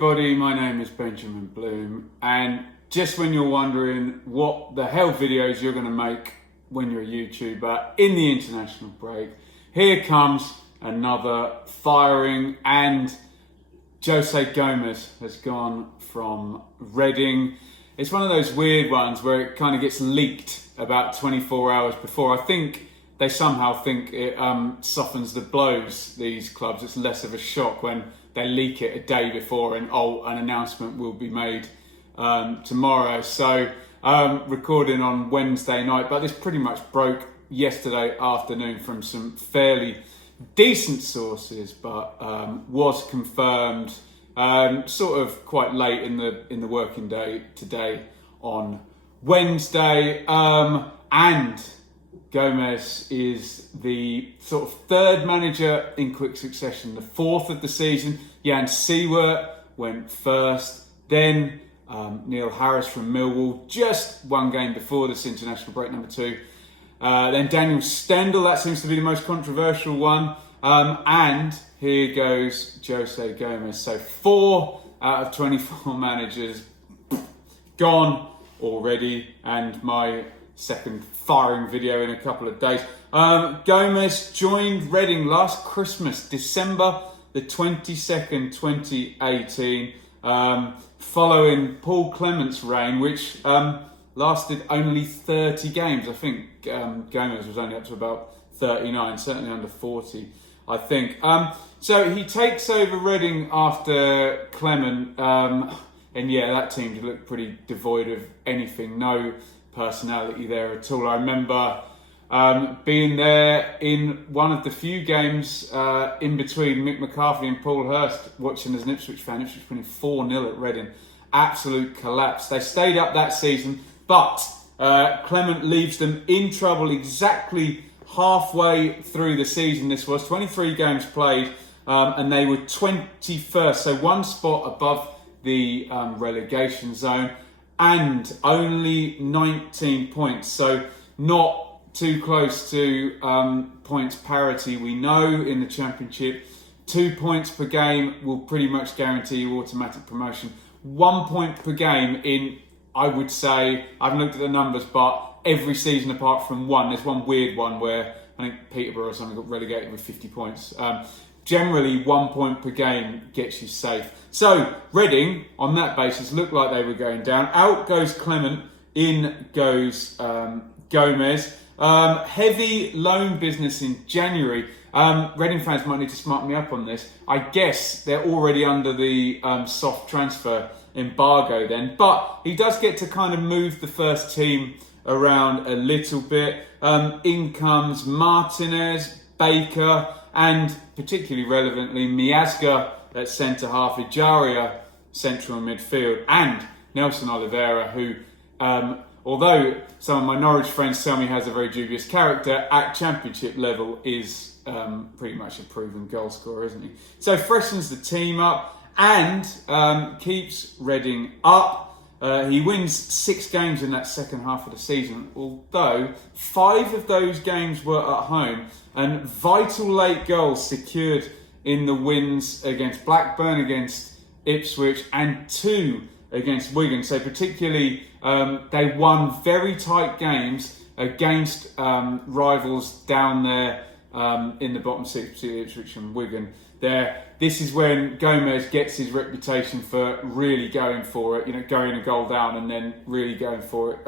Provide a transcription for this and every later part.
everybody, my name is Benjamin Bloom, and just when you're wondering what the hell videos you're going to make when you're a YouTuber in the international break, here comes another firing, and Jose Gomes has gone from Reading. It's one of those weird ones where it kind of gets leaked about 24 hours before. I think they somehow think it softens the blows, these clubs. It's less of a shock when they leak it a day before and an announcement will be made tomorrow. So recording on Wednesday night, but this pretty much broke yesterday afternoon from some fairly decent sources, but was confirmed sort of quite late in the working day today on Wednesday. And Gomes is the sort of third manager in quick succession, the fourth of the season. Jan Siewert went first, then Neil Harris from Millwall, just one game before this international break, number 2. Then Daniel Stendel, that seems to be the most controversial one. And here goes Jose Gomes. So 4 out of 24 managers gone already, and my second firing video in a couple of days. Gomes joined Reading last Christmas, December the 22nd, 2018, following Paul Clement's reign, which lasted only 30 games. I think Gomes was only up to about 39, certainly under 40, I think. So he takes over Reading after Clement, and yeah, that team looked pretty devoid of anything, no personality there at all. I remember being there in one of the few games in between Mick McCarthy and Paul Hurst, watching as an Ipswich fan. Ipswich winning 4-0 at Reading. Absolute collapse. They stayed up that season, but Clement leaves them in trouble exactly halfway through the season. This was 23 games played, and they were 21st, so one spot above the relegation zone, and only 19 points, so not too close to points parity. We know in the Championship, 2 points per game will pretty much guarantee you automatic promotion. 1 point per game in, I would say, I haven't looked at the numbers, but every season apart from one. There's one weird one where I think Peterborough or something got relegated with 50 points. Generally, 1 point per game gets you safe. So Reading, on that basis, looked like they were going down. Out goes Clement, in goes Gomes. Heavy loan business in January. Reading fans might need to smart me up on this. I guess they're already under the soft transfer embargo then. But he does get to kind of move the first team around a little bit. In comes Martinez, Baker, and particularly relevantly, Miazga at centre-half, Ejaria central midfield, and Nelson Oliveira, who, although some of my Norwich friends tell me has a very dubious character, at Championship level is pretty much a proven goal scorer, isn't he? So freshens the team up and keeps Reading up. He wins 6 games in that second half of the season, although 5 of those games were at home, and vital late goals secured in the wins against Blackburn, against Ipswich, and 2 against Wigan. So particularly, they won very tight games against rivals down there in the bottom 6, particularly Ipswich and Wigan. This is when Gomes gets his reputation for really going for it, going a goal down and then really going for it,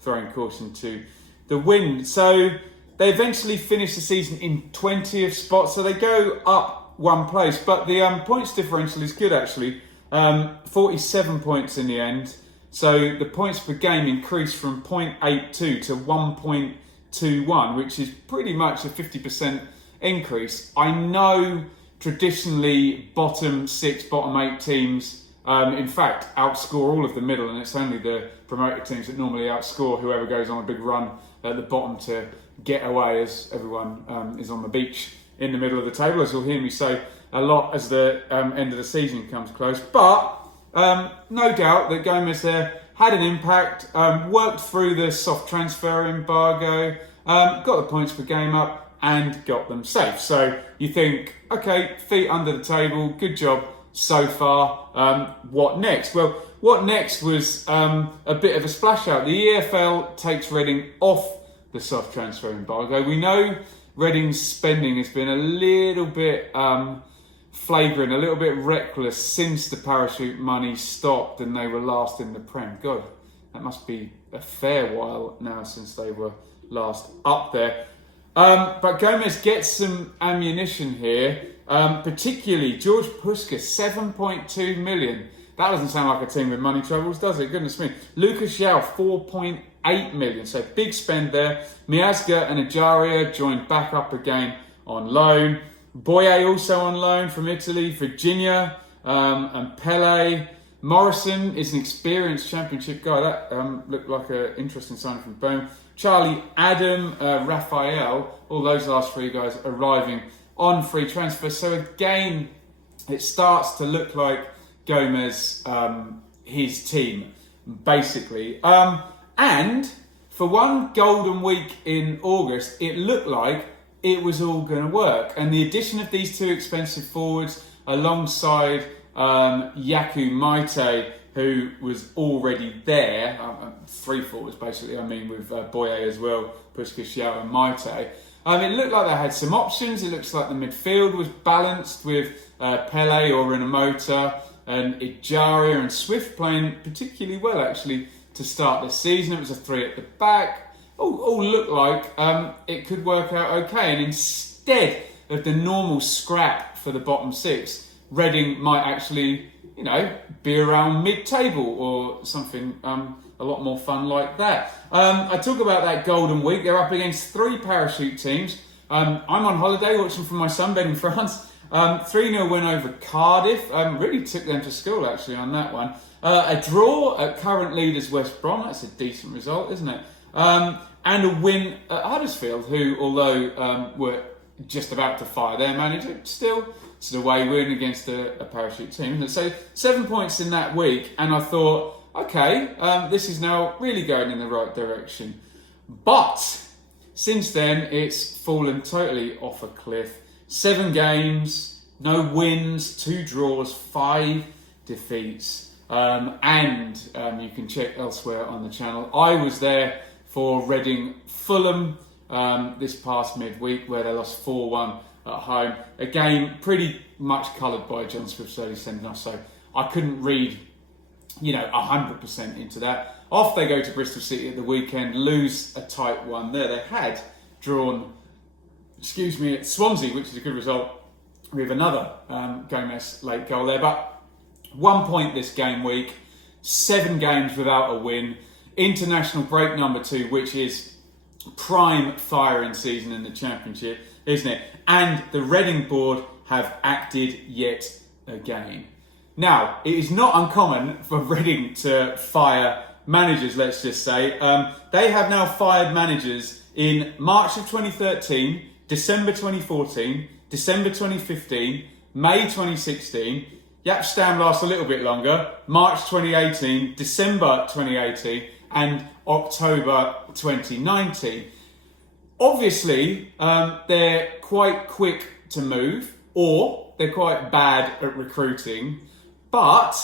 throwing caution to the wind. So they eventually finish the season in 20th spot, so they go up 1 place, but the points differential is good actually, 47 points in the end. So the points per game increased from 0.82 to 1.21, which is pretty much a 50% increase. I know traditionally bottom 6, bottom 8 teams, in fact, outscore all of the middle, and it's only the promoted teams that normally outscore whoever goes on a big run at the bottom to get away, as everyone is on the beach in the middle of the table, as you'll hear me say a lot as the end of the season comes close. But no doubt that Gomes there had an impact, worked through the soft transfer embargo, got the points per game up, and got them safe. So you think, okay, feet under the table, good job, so far. What next? Well, what next was a bit of a splash out. The EFL takes Reading off the soft transfer embargo. We know Reading's spending has been a little bit flagrant, a little bit reckless since the parachute money stopped and they were last in the Prem. God, that must be a fair while now since they were last up there. But Gomes gets some ammunition here, particularly George Puskás, 7.2 million. That doesn't sound like a team with money troubles, does it? Goodness me. Lucas João, 4.8 million. So big spend there. Miazga and Ajaria joined back up again on loan. Boye also on loan from Italy. Virginia and Pele. Morrison is an experienced Championship guy. That looked like an interesting signing from Bohm. Charlie Adam, Raphael, all those last three guys arriving on free transfer. So again, it starts to look like Gomes, his team, basically. And for one golden week in August, it looked like it was all going to work. And the addition of these two expensive forwards alongside Yaku Maite, who was already there, three forwards basically, I mean, with Boye as well, Puskás, João and Maite. It looked like they had some options. It looks like the midfield was balanced with Pele or Inamoto and Ijaria and Swift playing particularly well actually to start the season. It was a three at the back. All looked like it could work out okay. And instead of the normal scrap for the bottom six, Reading might actually, be around mid-table or something a lot more fun like that. I talk about that golden week. They're up against three parachute teams. I'm on holiday watching from my sunbed in France. 3-0 win over Cardiff. Really took them to school actually on that one. A draw at current leaders West Brom. That's a decent result, isn't it? And a win at Huddersfield, who, although were just about to fire their manager, still it's an away win against a parachute team. So 7 points in that week, and I thought, okay, this is now really going in the right direction. But since then, it's fallen totally off a cliff. 7 games, no wins, 2 draws, 5 defeats. And you can check elsewhere on the channel. I was there for Reading Fulham this past midweek, where they lost 4-1 at home. A game pretty much coloured by John Swift's early sending off, so I couldn't read 100% into that. Off they go to Bristol City at the weekend, lose a tight one there. They had drawn, at Swansea, which is a good result, with another Gomes late goal there. But 1 point this game week, 7 games without a win. International break number 2, which is prime firing season in the Championship, isn't it? And the Reading board have acted yet again. Now, it is not uncommon for Reading to fire managers, let's just say. They have now fired managers in March of 2013, December 2014, December 2015, May 2016. Jaap Stam lasts a little bit longer, March 2018, December 2018, and October 2019. Obviously, they're quite quick to move, or they're quite bad at recruiting, but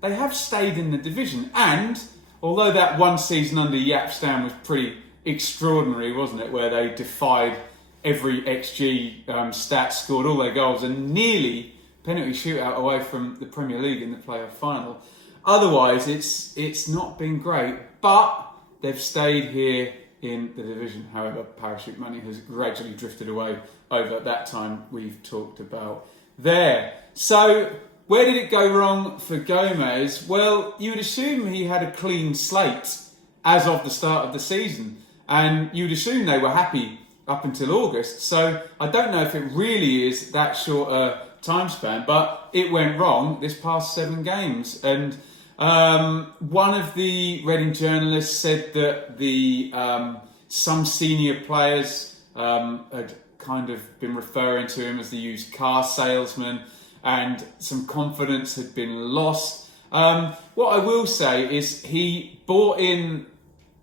they have stayed in the division. And although that one season under Jaap Stam was pretty extraordinary, wasn't it, where they defied every XG stat, scored all their goals, and nearly penalty shootout away from the Premier League in the playoff final. Otherwise, it's not been great, but they've stayed here in the division. However, parachute money has gradually drifted away over that time we've talked about there. So, where did it go wrong for Gomes? Well, you would assume he had a clean slate as of the start of the season, and you'd assume they were happy up until August. So, I don't know if it really is that short a time span, but it went wrong this past 7 games. And one of the Reading journalists said that the some senior players had kind of been referring to him as the used car salesman, and some confidence had been lost. What I will say is he bought in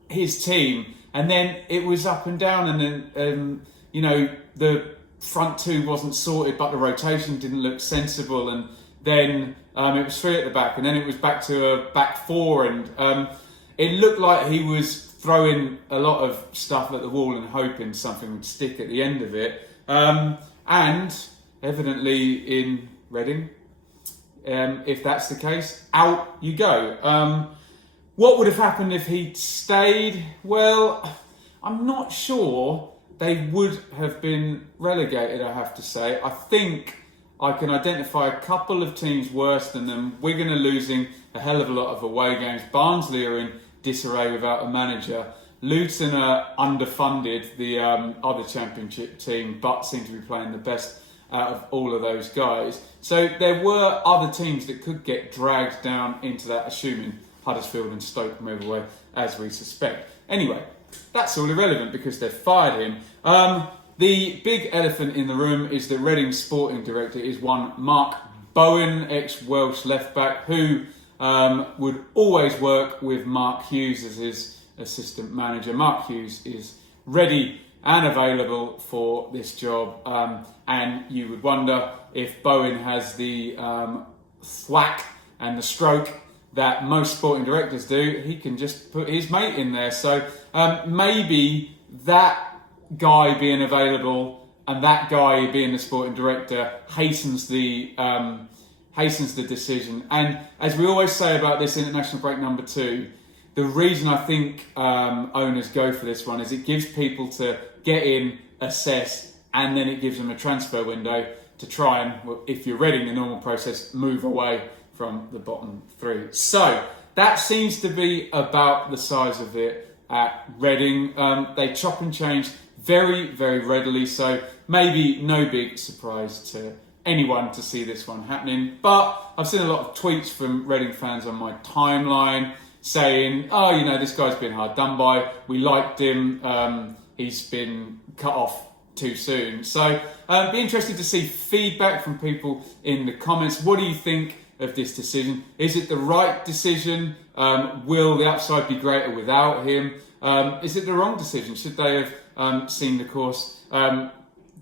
his team, and then it was up and down, and then the front two wasn't sorted, but the rotation didn't look sensible, and then it was 3 at the back, and then it was back to a back 4, and it looked like he was throwing a lot of stuff at the wall and hoping something would stick at the end of it. And evidently in Reading, if that's the case, out you go. What would have happened if he'd stayed? Well, I'm not sure they would have been relegated, I have to say. I think I can identify a couple of teams worse than them. Wigan are losing a hell of a lot of away games. Barnsley are in disarray without a manager. Luton are underfunded, the other championship team, but seem to be playing the best out of all of those guys. So there were other teams that could get dragged down into that, assuming Huddersfield and Stoke move away, as we suspect. Anyway, that's all irrelevant because they've fired him. The big elephant in the room is that Reading's sporting director is one Mark Bowen, ex-Welsh left-back, who would always work with Mark Hughes as his assistant manager. Mark Hughes is ready and available for this job, and you would wonder if Bowen has the thwack and the stroke that most sporting directors do. He can just put his mate in there. So maybe that guy being available and that guy being the sporting director hastens the decision. And as we always say about this international break number 2, the reason I think owners go for this one is it gives people to get in, assess, and then it gives them a transfer window to try and, well, if you're Reading, the normal process, move away from the bottom 3. So that seems to be about the size of it at Reading. They chop and change very, very readily, so maybe no big surprise to anyone to see this one happening. But I've seen a lot of tweets from Reading fans on my timeline saying, oh, you know, this guy's been hard done by. We liked him. He's been cut off too soon. So be interested to see feedback from people in the comments. What do you think of this decision? Is it the right decision? Will the upside be greater without him? Is it the wrong decision? Should they have seen the course?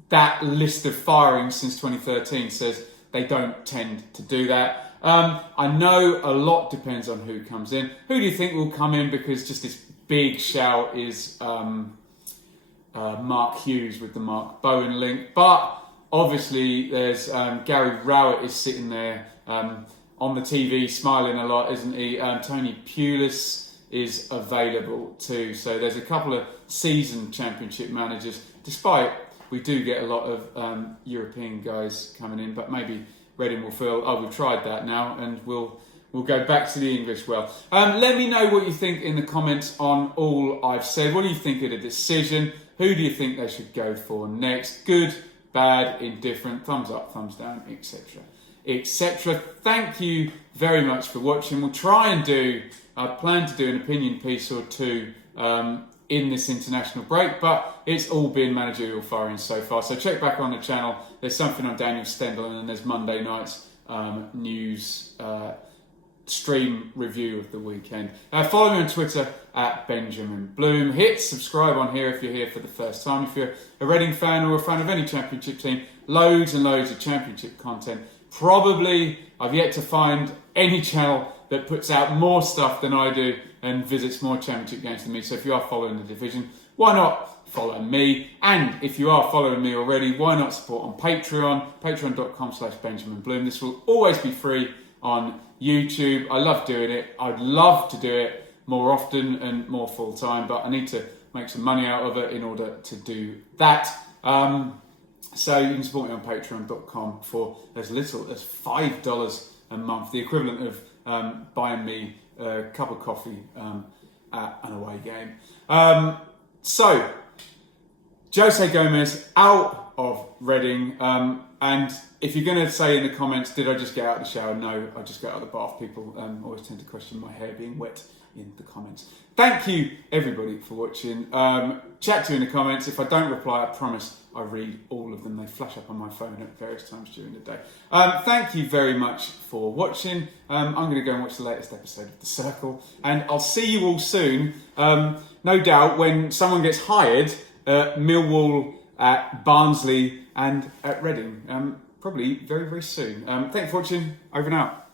That list of firings since 2013 says they don't tend to do that. I know a lot depends on who comes in. Who do you think will come in? Because just this big shout is Mark Hughes with the Mark Bowen link. But obviously there's Gary Rowett is sitting there on the TV smiling a lot, isn't he? Tony Pulis is available too. So there's a couple of seasoned championship managers, despite we do get a lot of European guys coming in, but maybe Reading will feel, oh, we've tried that now, and we'll go back to the English well. Let me know what you think in the comments on all I've said. What do you think of the decision? Who do you think they should go for next? Good, bad, indifferent, thumbs up, thumbs down, etc. etc. Thank you very much for watching. We'll try and I plan to do an opinion piece or two in this international break, but it's all been managerial firing so far. So check back on the channel. There's something on Daniel Stendhal, and then there's Monday night's news stream review of the weekend. Follow me on Twitter at Benjamin Bloom. Hit subscribe on here if you're here for the first time. If you're a Reading fan or a fan of any championship team, loads and loads of championship content. Probably I've yet to find any channel that puts out more stuff than I do and visits more championship games than me. So if you are following the division, why not follow me? And if you are following me already, why not support on Patreon, patreon.com/Benjamin Bloom. This will always be free on YouTube. I love doing it. I'd love to do it more often and more full time, but I need to make some money out of it in order to do that. So you can support me on patreon.com for as little as $5 a month, the equivalent of buying me a cup of coffee at an away game. So, Jose Gomes out of Reading. And if you're going to say in the comments, did I just get out of the shower? No, I just got out of the bath. People always tend to question my hair being wet in the comments. Thank you, everybody, for watching. Chat to you in the comments. If I don't reply, I promise I read all of them. They flash up on my phone at various times during the day. Thank you very much for watching. I'm going to go and watch the latest episode of The Circle. And I'll see you all soon, no doubt, when someone gets hired at Millwall, at Barnsley and at Reading. probably very, very soon. Thanks for watching. Over and out.